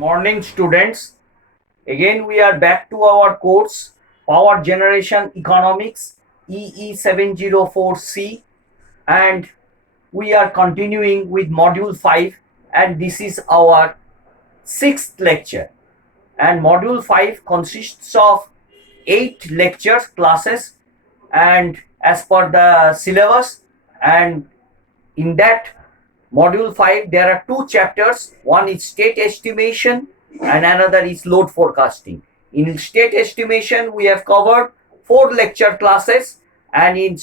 Morning students, again we are back to our course Power Generation Economics EE704C, and we are continuing with module 5, and this is our sixth lecture. And module 5 consists of 8 lectures classes, and as per the syllabus, and in that module 5 there are two chapters. One is state estimation and another is load forecasting. In state estimation we have covered 4 lecture classes, and in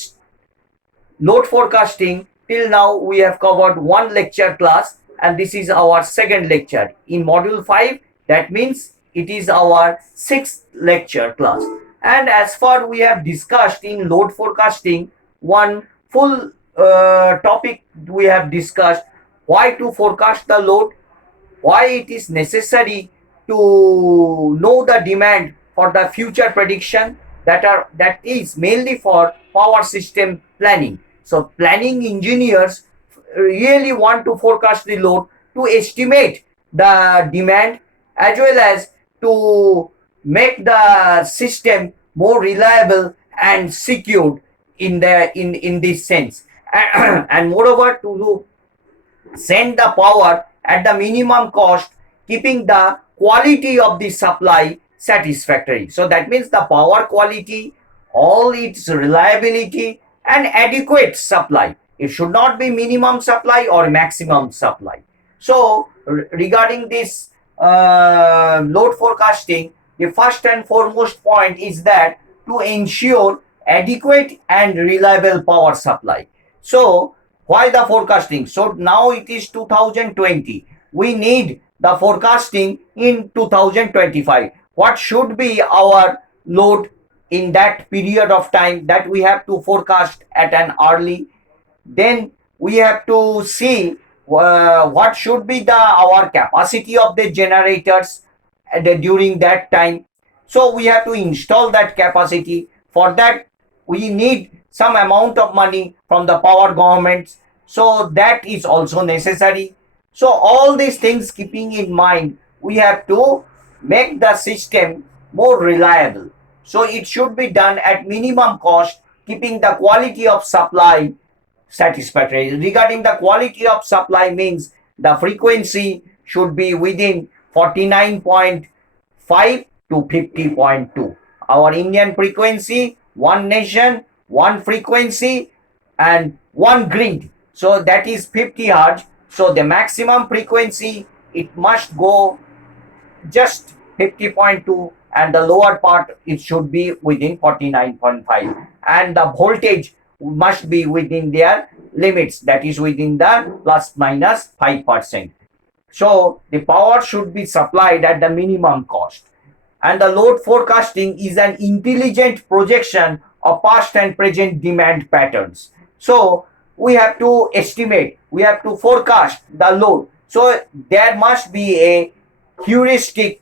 load forecasting till now we have covered 1 lecture class, and this is our second lecture in module 5. That means it is our 6th lecture class. And as far we have discussed in load forecasting, one full topic we have discussed: why to forecast the load, why it is necessary to know the demand for the future prediction, that is mainly for power system planning. So planning engineers really want to forecast the load to estimate the demand, as well as to make the system more reliable and secured in this sense. And moreover, to send the power at the minimum cost, keeping the quality of the supply satisfactory. So that means the power quality, all its reliability and adequate supply. It should not be minimum supply or maximum supply. So regarding this load forecasting, the first and foremost point is that to ensure adequate and reliable power supply. So why the forecasting? So now it is 2020. We need the forecasting in 2025. What should be our load in that period of time that we have to forecast at an early? Then we have to see what should be our capacity of the generators during that time. So we have to install that capacity. For that we need some amount of money from the power governments, so that is also necessary. So all these things keeping in mind, we have to make the system more reliable. So it should be done at minimum cost, keeping the quality of supply satisfactory. Regarding the quality of supply means the frequency should be within 49.5 to 50.2. Our Indian frequency, one nation, one frequency and one grid. So that is 50 Hz. So the maximum frequency, it must go just 50.2, and the lower part it should be within 49.5, and the voltage must be within their limits, that is within the plus minus 5%. So the power should be supplied at the minimum cost. And the load forecasting is an intelligent projection of past and present demand patterns. So we have to estimate, we have to forecast the load. So there must be a heuristic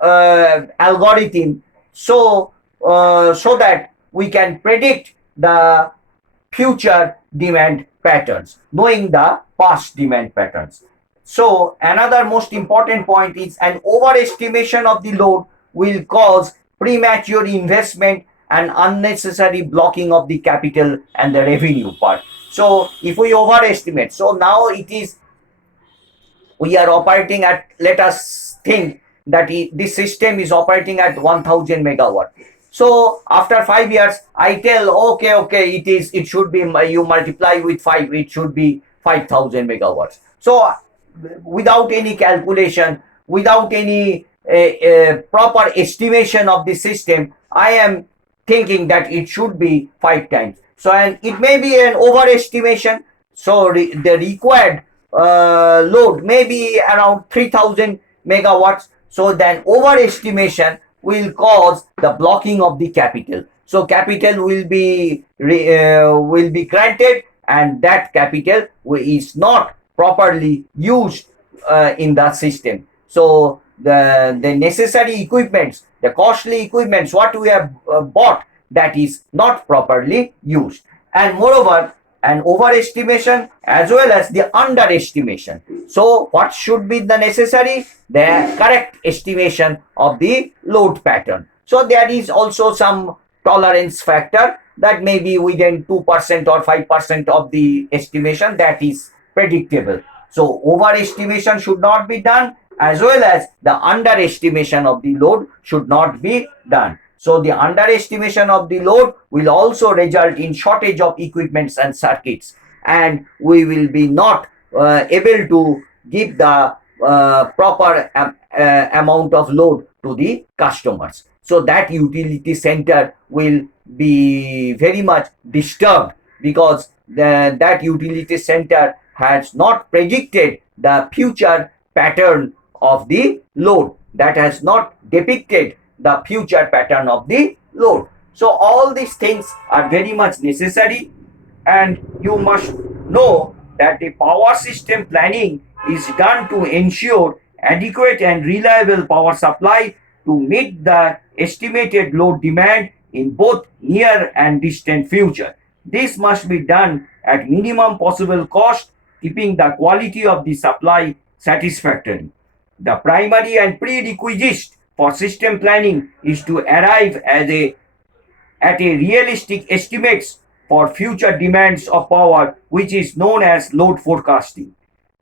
algorithm, so that we can predict the future demand patterns, knowing the past demand patterns. So another most important point is an overestimation of the load will cause premature investment and unnecessary blocking of the capital and the revenue part. So if we overestimate, so now we are operating at, let us think that this system is operating at 1000 megawatt. So after 5 years I tell, okay, it should be, you multiply with 5, it should be 5000 megawatts. So without any calculation, without any proper estimation of the system, I am thinking that it should be 5 times. So, and it may be an overestimation. So the required load may be around 3000 megawatts. So then overestimation will cause the blocking of the capital. So capital will be granted, and that capital is not properly used in the system. So the necessary equipments, the costly equipments what we have bought, that is not properly used. And moreover, an overestimation as well as the underestimation. So what should be the necessary? The correct estimation of the load pattern. So there is also some tolerance factor that may be within 2% or 5% of the estimation that is predictable. So overestimation should not be done, as well as the underestimation of the load should not be done. So the underestimation of the load will also result in shortage of equipments and circuits, and we will be not able to give the proper amount of load to the customers. So that utility center will be very much disturbed, because that utility center has not predicted the future pattern of the load, that has not depicted the future pattern of the load. So all these things are very much necessary, and you must know that the power system planning is done to ensure adequate and reliable power supply to meet the estimated load demand in both near and distant future. This must be done at minimum possible cost, keeping the quality of the supply satisfactory. The primary and prerequisite for system planning is to arrive at a realistic estimates for future demands of power, which is known as load forecasting.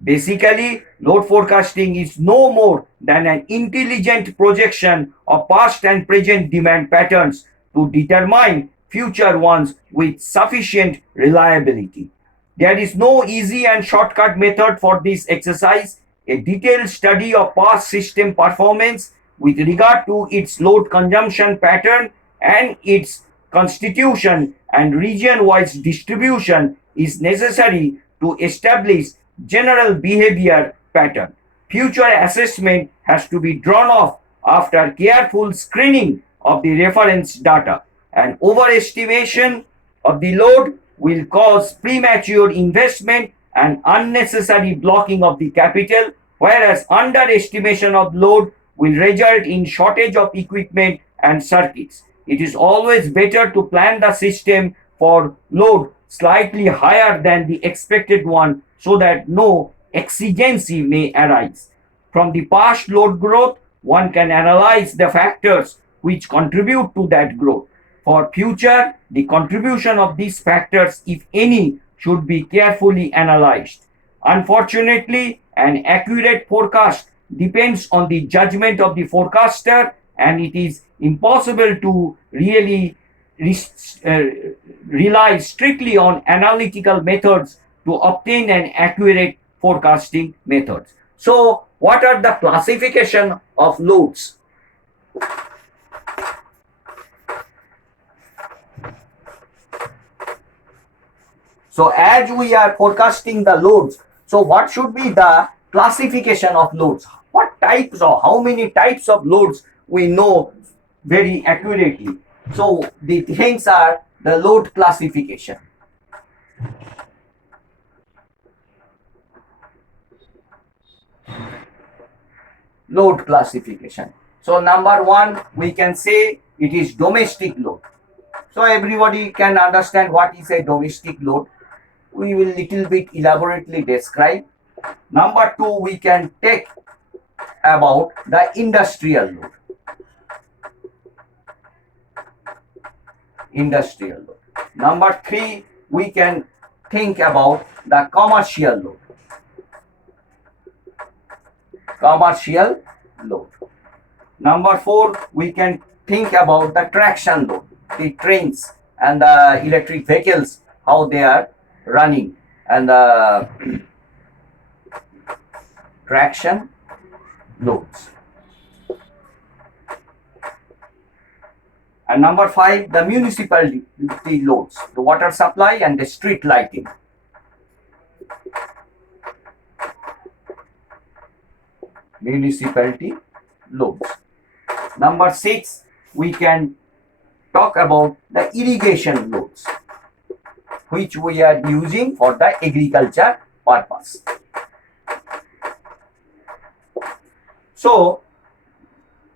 Basically, load forecasting is no more than an intelligent projection of past and present demand patterns to determine future ones with sufficient reliability. There is no easy and shortcut method for this exercise. A detailed study of past system performance with regard to its load consumption pattern and its constitution and region-wise distribution is necessary to establish general behavior pattern. Future assessment has to be drawn off after careful screening of the reference data. An overestimation of the load will cause premature investment and unnecessary blocking of the capital, whereas underestimation of load will result in shortage of equipment and circuits. It is always better to plan the system for load slightly higher than the expected one, so that no exigency may arise. From the past load growth, one can analyze the factors which contribute to that growth. For future, the contribution of these factors, if any, should be carefully analyzed. Unfortunately, an accurate forecast depends on the judgment of the forecaster, and it is impossible to really rely strictly on analytical methods to obtain an accurate forecasting methods. So, what are the classification of loads? So as we are forecasting the loads, so what should be the classification of loads? What types or how many types of loads we know very accurately? So the things are the load classification. Load classification. So number one, we can say it is domestic load. So everybody can understand what is a domestic load. We will little bit elaborately describe. Number two, we can take about the industrial load. Industrial load. Number three, we can think about the commercial load. Commercial load. Number four, we can think about the traction load, the trains and the electric vehicles, how they are running, and the traction loads. And number five, the municipality loads, the water supply and the street lighting. Municipality loads. Number six, we can talk about the irrigation loads, which we are using for the agriculture purpose. So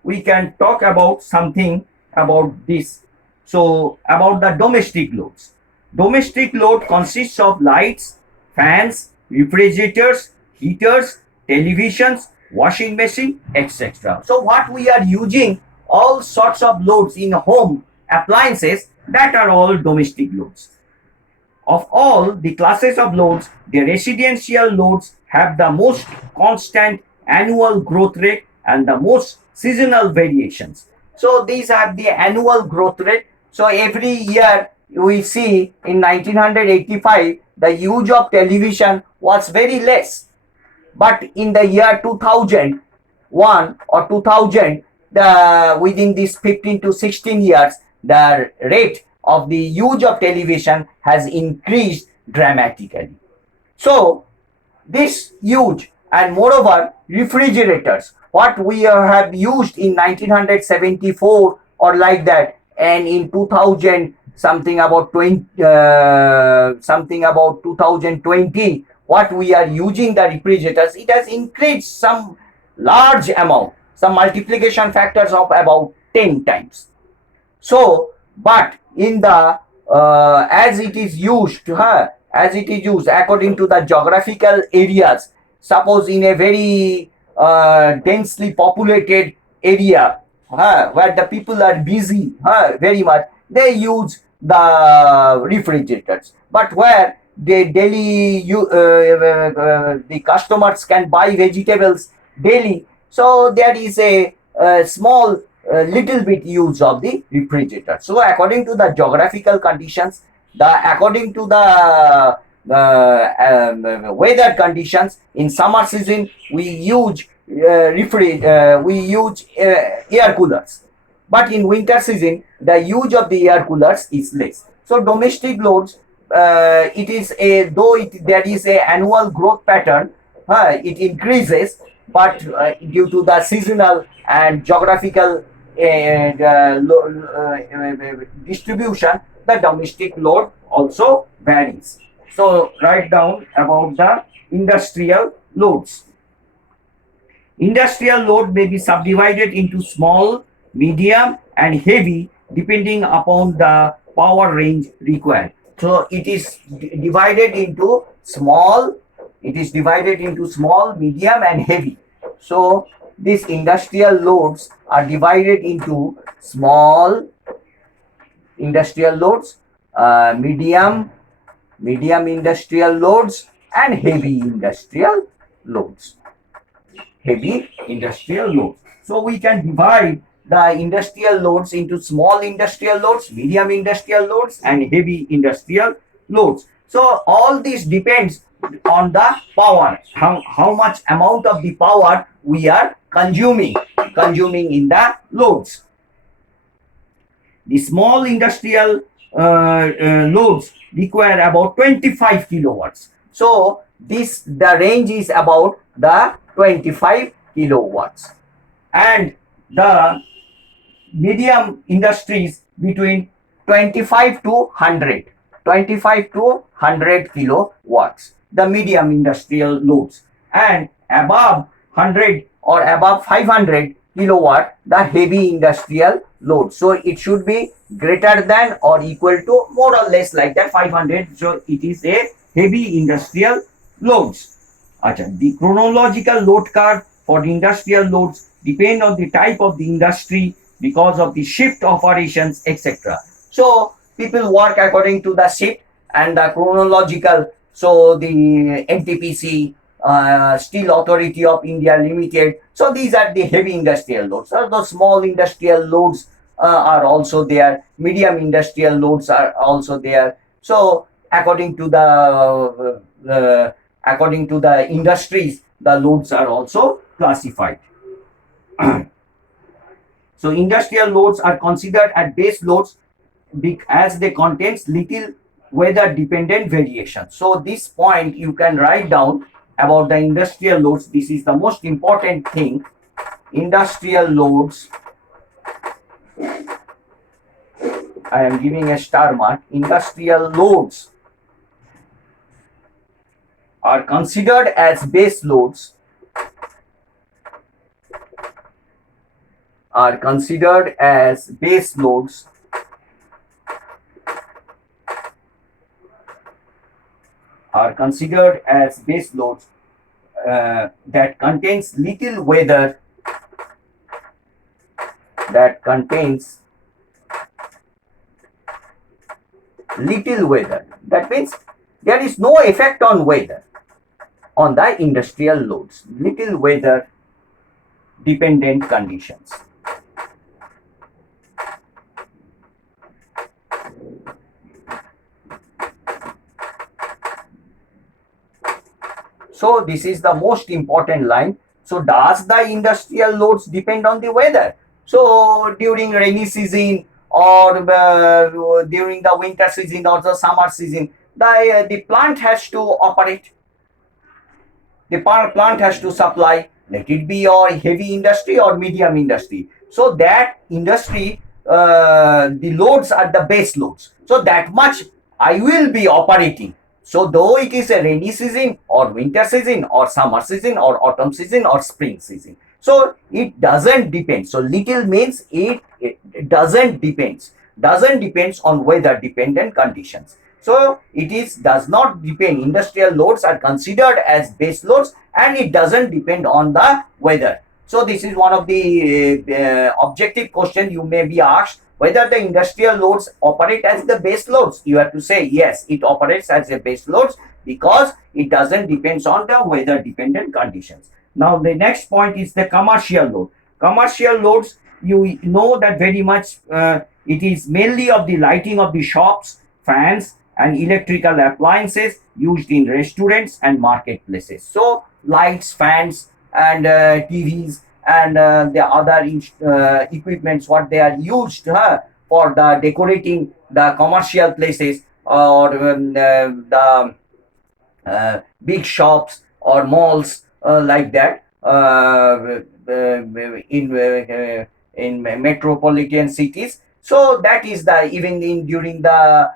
we can talk about something about this. So about the domestic loads. Domestic load consists of lights, fans, refrigerators, heaters, televisions, washing machine, etc. So what we are using, all sorts of loads in home appliances, that are all domestic loads. Of all the classes of loads, the residential loads have the most constant annual growth rate and the most seasonal variations. So these are the annual growth rate. So every year we see in 1985 the use of television was very less, but in the year 2001 or 2000, the within these 15 to 16 years, the rate of the use of television has increased dramatically. So this huge, and moreover refrigerators, what we have used in 1974 or like that, and in 2000 something about 20 something about 2020, what we are using the refrigerators, it has increased some large amount, some multiplication factors of about 10 times. So, but in the as it is used, as it is used according to the geographical areas, suppose in a very densely populated area, where the people are busy, very much, they use the refrigerators. But where they daily the customers can buy vegetables daily, so there is a small little bit use of the refrigerator. So according to the geographical conditions, the according to the weather conditions, in summer season we use we use air coolers, but in winter season the use of the air coolers is less. So domestic loads, it is a, though there is a annual growth pattern, it increases, but due to the seasonal and geographical and distribution, the domestic load also varies. So write down about the industrial loads. Industrial load may be subdivided into small, medium, and heavy depending upon the power range required. So it is divided into small, medium, and heavy. So these industrial loads are divided into small industrial loads, medium industrial loads, and heavy industrial loads. So we can divide the industrial loads into small industrial loads, medium industrial loads, and heavy industrial loads. So all this depends on the power, how much amount of the power we are consuming in the loads. The small industrial loads require about 25 kilowatts. So the range is about the 25 kilowatts, and the medium industries between 25 to 100 kilowatts, the medium industrial loads, and above 100 or above 500 kilowatt, the heavy industrial load. So it should be greater than or equal to more or less like that 500. So it is a heavy industrial loads. The chronological load curve for the industrial loads depend on the type of the industry because of the shift operations, etc. So people work according to the shift and the chronological. So the NTPC, Steel Authority of India Limited. So these are the heavy industrial loads. So the small industrial loads are also there. Medium industrial loads are also there. So according to the industries, the loads are also classified. So industrial loads are considered as base loads as they contains little weather dependent variation. So this point you can write down about the industrial loads. This is the most important thing. Industrial loads, I am giving a star mark. Industrial loads are considered as base loads, are considered as base loads that contains little weather, that contains little weather. That means there is no effect on weather on the industrial loads, little weather dependent conditions. So this is the most important line. So does the industrial loads depend on the weather? So during rainy season or during the winter season or the summer season, the plant has to operate. The power plant has to supply, let it be your heavy industry or medium industry. So that industry, the loads are the base loads. So that much I will be operating. So though it is a rainy season or winter season or summer season or autumn season or spring season. So it doesn't depend. So little means it doesn't depends. Doesn't depends on weather dependent conditions. So it is does not depend. Industrial loads are considered as base loads and it doesn't depend on the weather. So this is one of the objective question you may be asked, whether the industrial loads operate as the base loads. You have to say yes, it operates as a base loads because it doesn't depends on the weather dependent conditions. Now the next point is the commercial load. Commercial loads, you know that very much, it is mainly of the lighting of the shops, fans and electrical appliances used in restaurants and marketplaces. So lights, fans and TVs and the other equipments what they are used for the decorating the commercial places or big shops or malls like that in metropolitan cities. So that is the even in during the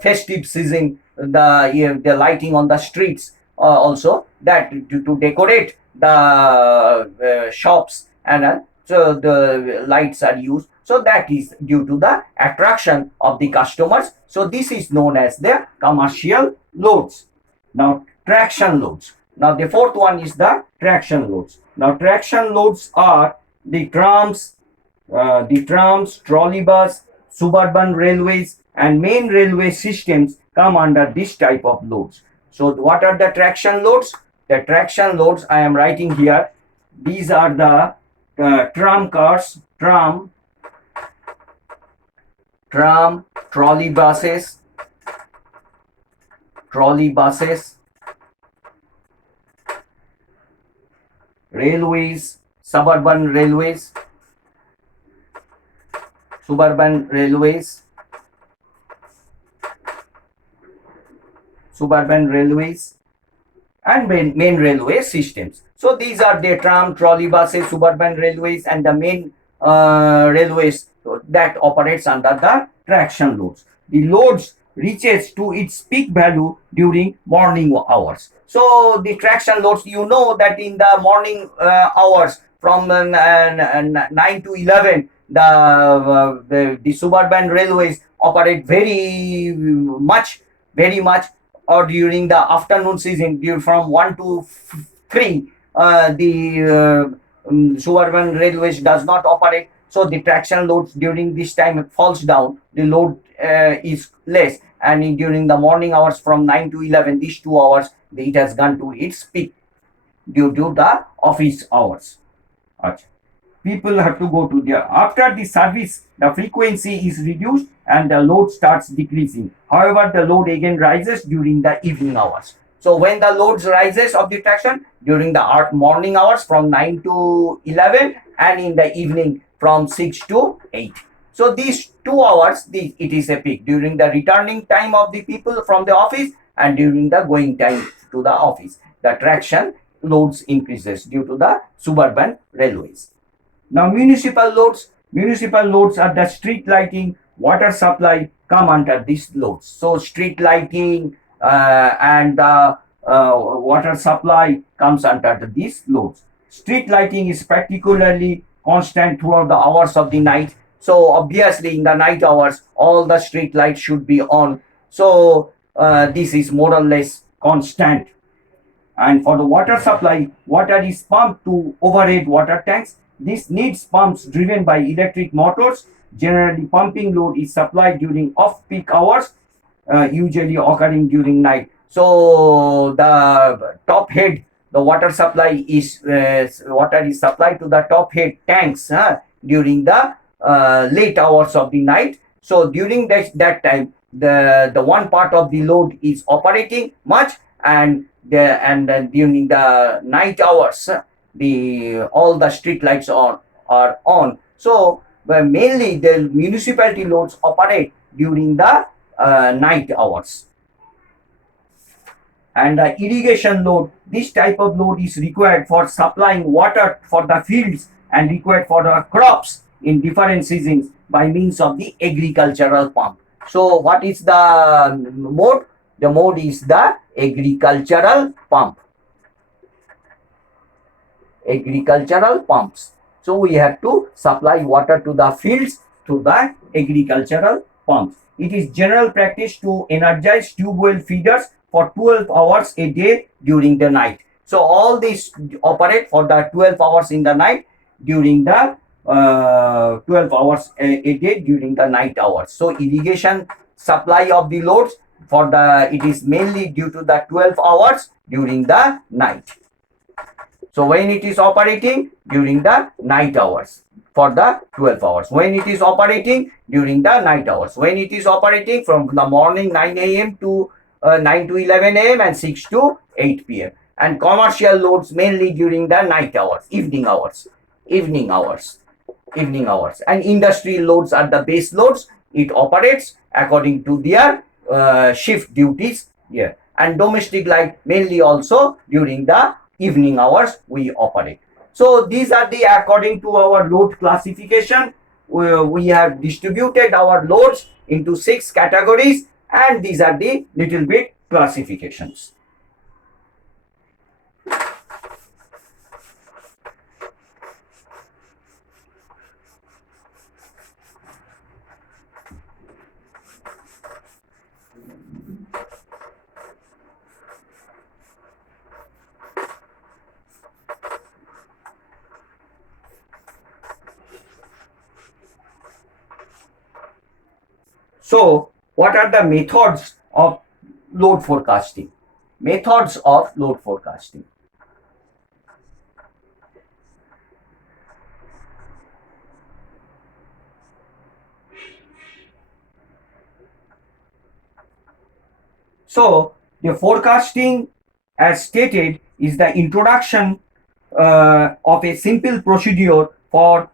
festive season, the lighting on the streets also that to decorate the shops and so the lights are used. So that is due to the attraction of the customers. So this is known as the commercial loads. Now traction loads. Now the fourth one is the traction loads. Now traction loads are the trams, trolleybus, suburban railways and main railway systems come under this type of loads. So what are the traction loads? The traction loads I am writing here. These are the tram cars, tram, trolleybuses, railways, suburban railways, and main railway systems. So these are the tram, trolleybuses, suburban railways and the main railways that operates under the traction loads. The loads reaches to its peak value during morning hours. So the traction loads, you know that in the morning hours from 9 to 11, the suburban railways operate very much, or during the afternoon season from 1 to 3, the suburban railways does not operate. So the traction loads during this time falls down, the load is less, and during the morning hours from 9 to 11, these 2 hours it has gone to its peak due to the office hours. People have to go to there. After the service, the frequency is reduced and the load starts decreasing. However, the load again rises during the evening hours. So when the loads rises of the traction during the morning hours from 9 to 11 and in the evening from 6 to 8. So these 2 hours, it is a peak during the returning time of the people from the office and during the going time to the office. The traction loads increases due to the suburban railways. Now municipal loads are the street lighting, water supply come under these loads. So street lighting and water supply comes under these loads. Street lighting is particularly constant throughout the hours of the night. So obviously in the night hours all the street lights should be on. So this is more or less constant. And for the water supply, water is pumped to overhead water tanks. This needs pumps driven by electric motors. Generally, pumping load is supplied during off-peak hours, usually occurring during night. So the top head, the water supply is water is supplied to the top head tanks during the late hours of the night. So during that time, the one part of the load is operating much, and during the night hours, the all the street lights are on. So mainly the municipality loads operate during the night hours. And the irrigation load, this type of load is required for supplying water for the fields and required for the crops in different seasons by means of the agricultural pump. So what is the mode? The mode is the agricultural pump. Agricultural pumps. So we have to supply water to the fields through the agricultural pumps. It is general practice to energize tube well feeders for 12 hours a day during the night. So all these operate for the 12 hours in the night during the 12 hours a day during the night hours. So irrigation supply of the loads for the, it is mainly due to the 12 hours during the night. So when it is operating during the night hours for the 12 hours, when it is operating during the night hours, when it is operating from the morning 9 a.m. to 9 to 11 a.m. and 6 to 8 p.m. and commercial loads mainly during the night hours, evening hours, and industrial loads are the base loads. It operates according to their shift duties here, and domestic light mainly also during the evening hours we operate. So these are the, according to our load classification, we have distributed our loads into 6 categories, and these are the little bit classifications. So what are the methods of load forecasting? Methods of load forecasting. So the forecasting, as stated, is the introduction of a simple procedure for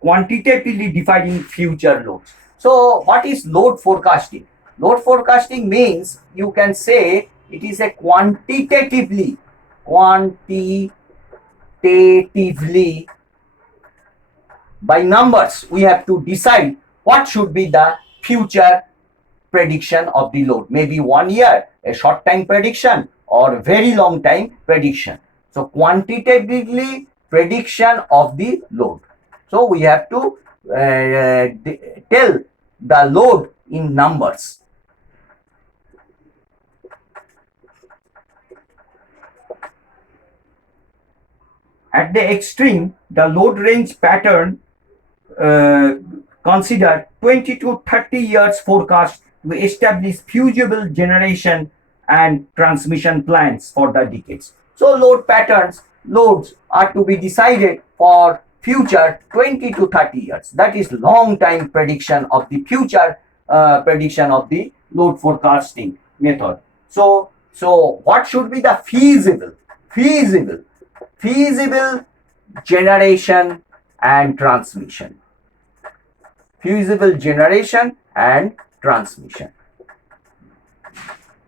quantitatively defining future loads. So what is load forecasting? Load forecasting means, you can say, it is a quantitatively by numbers we have to decide what should be the future prediction of the load. Maybe 1 year, a short time prediction, or very long time prediction. So quantitatively prediction of the load. So we have to tell the load in numbers. At the extreme, the load range pattern consider 20 to 30 years forecast to establish feasible generation and transmission plans for the decades. So load patterns, loads are to be decided for future 20 to 30 years. That is long time prediction of the future, prediction of the load forecasting method. So what should be the feasible generation and transmission? Feasible generation and transmission.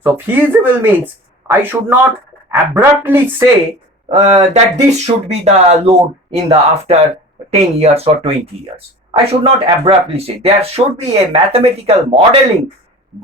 So feasible means I should not abruptly say that this should be the load in the after 10 years or 20 years. I should not abruptly say. There should be a mathematical modeling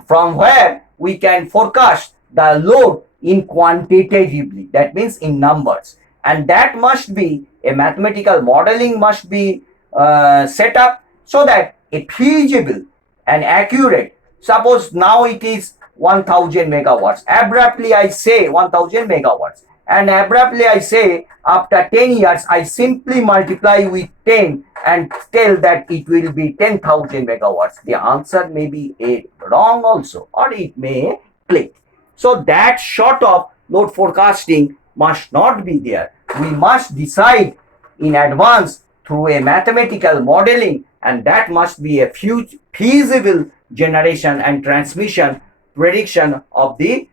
from where we can forecast the load in quantitatively, that means in numbers, and that must be a mathematical modeling must be set up so that a feasible and accurate, suppose now it is 1000 megawatts. Abruptly I say 1000 megawatts, and abruptly I say after 10 years I simply multiply with 10 and tell that it will be 10,000 megawatts. The answer may be a wrong also, or it may click. So that sort of load forecasting must not be there. We must decide in advance through a mathematical modeling, and that must be a feasible generation and transmission prediction of the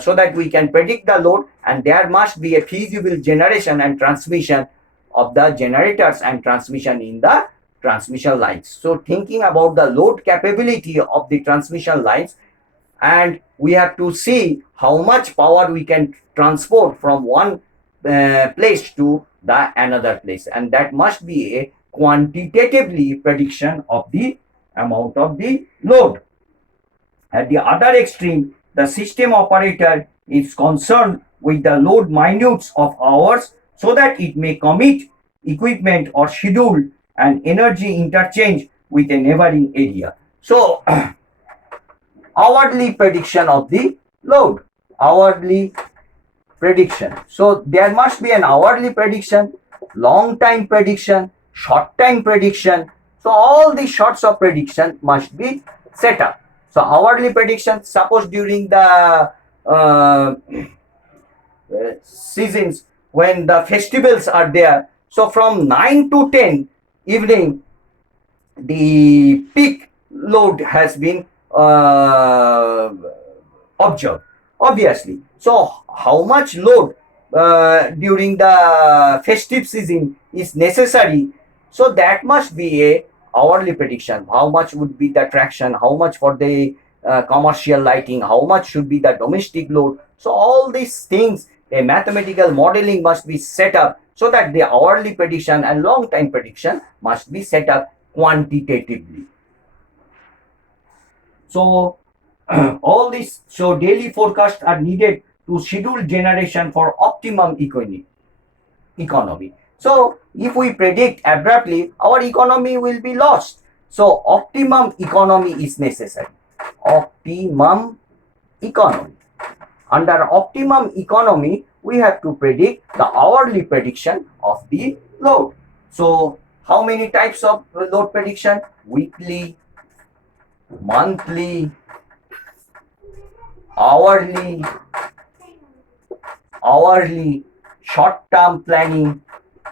so that we can predict the load, and there must be a feasible generation and transmission of the generators and transmission in the transmission lines. So thinking about the load capability of the transmission lines, and we have to see how much power we can transport from one place to the another place, and that must be a quantitatively prediction of the amount of the load. At the other extreme, the system operator is concerned with the load minutes of hours so that it may commit equipment or schedule an energy interchange with a neighboring area. So hourly prediction of the load, hourly prediction. So there must be an hourly prediction, long time prediction, short time prediction. So all these sorts of prediction must be set up. So hourly prediction, suppose during the seasons when the festivals are there, so from 9 to 10 evening the peak load has been observed, obviously. So how much load during the festive season is necessary, so that must be a hourly prediction. How much would be the traction, how much for the commercial lighting, how much should be the domestic load. So all these things, a mathematical modeling must be set up so that the hourly prediction and long time prediction must be set up quantitatively. So all these, so daily forecasts are needed to schedule generation for optimum economy. So if we predict abruptly, our economy will be lost. So optimum economy is necessary. Optimum economy. Under optimum economy, we have to predict the hourly prediction of the load. So how many types of load prediction? Weekly, monthly, hourly, short-term planning,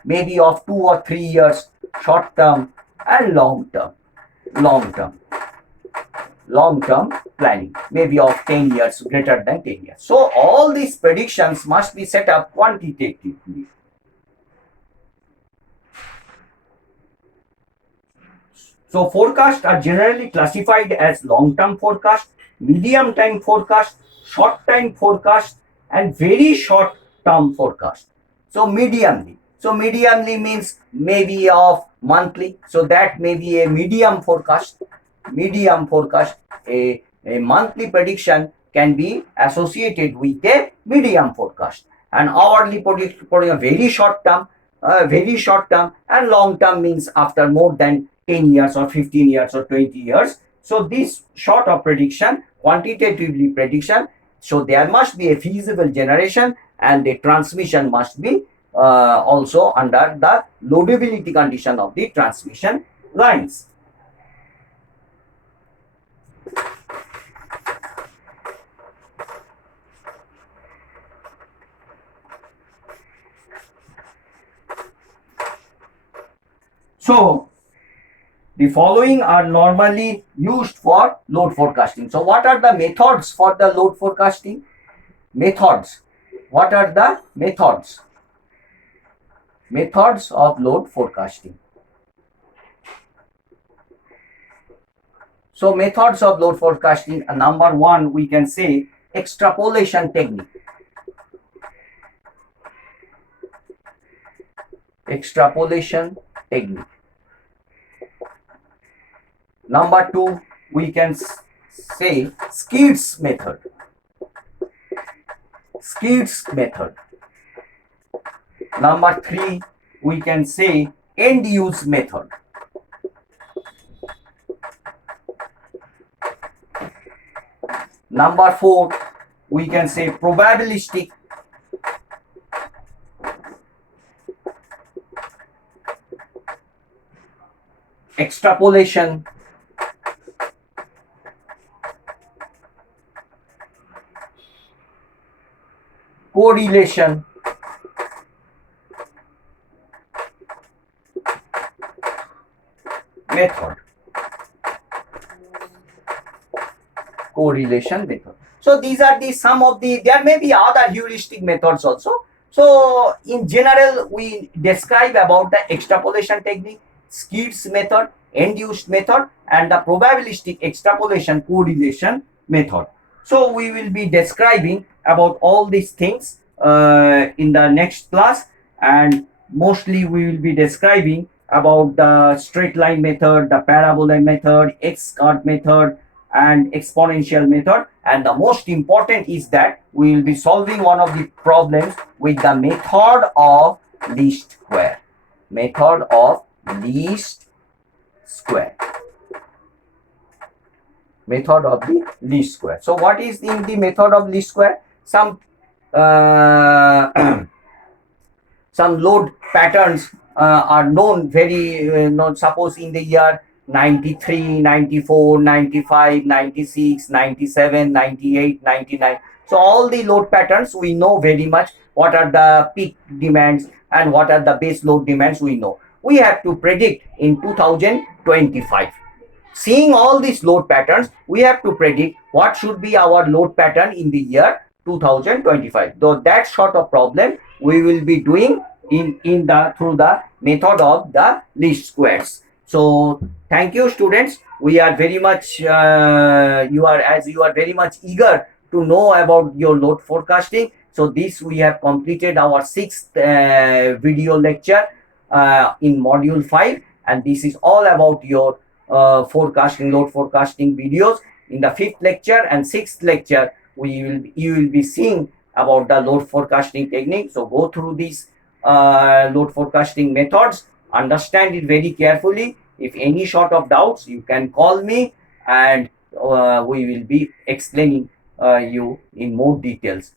maybe of 2 or 3 years, short-term, and long-term planning, maybe of 10 years, greater than 10 years. So all these predictions must be set up quantitatively. So forecasts are generally classified as long-term forecast, medium-time forecast, short-time forecast, and very short-term forecast. So mediumly means maybe of monthly. So that may be a medium forecast. A monthly prediction can be associated with a medium forecast. And hourly prediction for a very short term, and long term means after more than 10 years or 15 years or 20 years. So this sort of prediction, quantitatively prediction, so there must be a feasible generation, and the transmission must be also under the loadability condition of the transmission lines. So the following are normally used for load forecasting. So what are the methods for the load forecasting? Methods. What are the methods? Methods of load forecasting. So methods of load forecasting, number one, we can say extrapolation technique. Extrapolation technique. Number two, we can say Skeet's method. Skeet's method. Number three, we can say end use method. Number 4, we can say probabilistic extrapolation correlation method. Correlation method. So these are the some of the, there may be other heuristic methods also. So in general, we describe about the extrapolation technique, Skid's method, induced method, and the probabilistic extrapolation correlation method. So we will be describing about all these things in the next class, and mostly we will be describing about the straight line method, the parabola method, X curve method, and exponential method. And the most important is that we will be solving one of the problems with the method of least square. Method of least square. Method of the least square. So what is in the method of least square? Some some load patterns are known very known. Suppose in the year 93, 94, 95, 96, 97, 98, 99. So all the load patterns we know very much. What are the peak demands and what are the base load demands we know. We have to predict in 2025. Seeing all these load patterns, we have to predict what should be our load pattern in the year 2025. Though that sort of problem we will be doing in the through the method of the least squares. So thank you, students. We are very much you are very much eager to know about your load forecasting. So this we have completed our 6th video lecture in module 5, and this is all about your forecasting, load forecasting videos. In the 5th lecture and 6th lecture, you will be seeing about the load forecasting technique. So go through these load forecasting methods, understand it very carefully. If any sort of doubts, you can call me, and we will be explaining you in more details.